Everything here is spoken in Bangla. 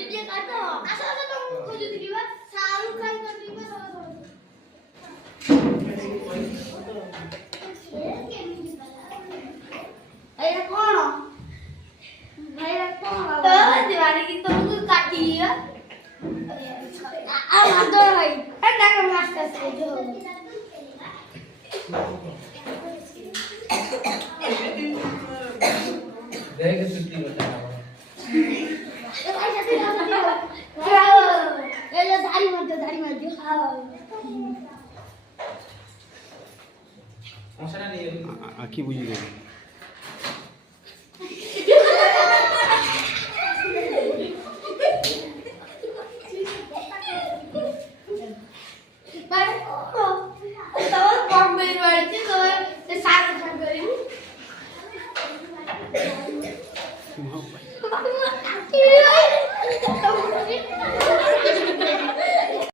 দিয়ে কাটো আসলে তো মুখ যদি দিবা সারু খাই না দিবা এইটা কোন ভাইরা কোন তো দিবানি কি তুমি কাটিয়া আমার তো ভাই এটা না মাস্টার সাইজো देख छुट्टी बता ये जो दाढ़ी मार दो हां मसाला नहीं आखी बुझी गई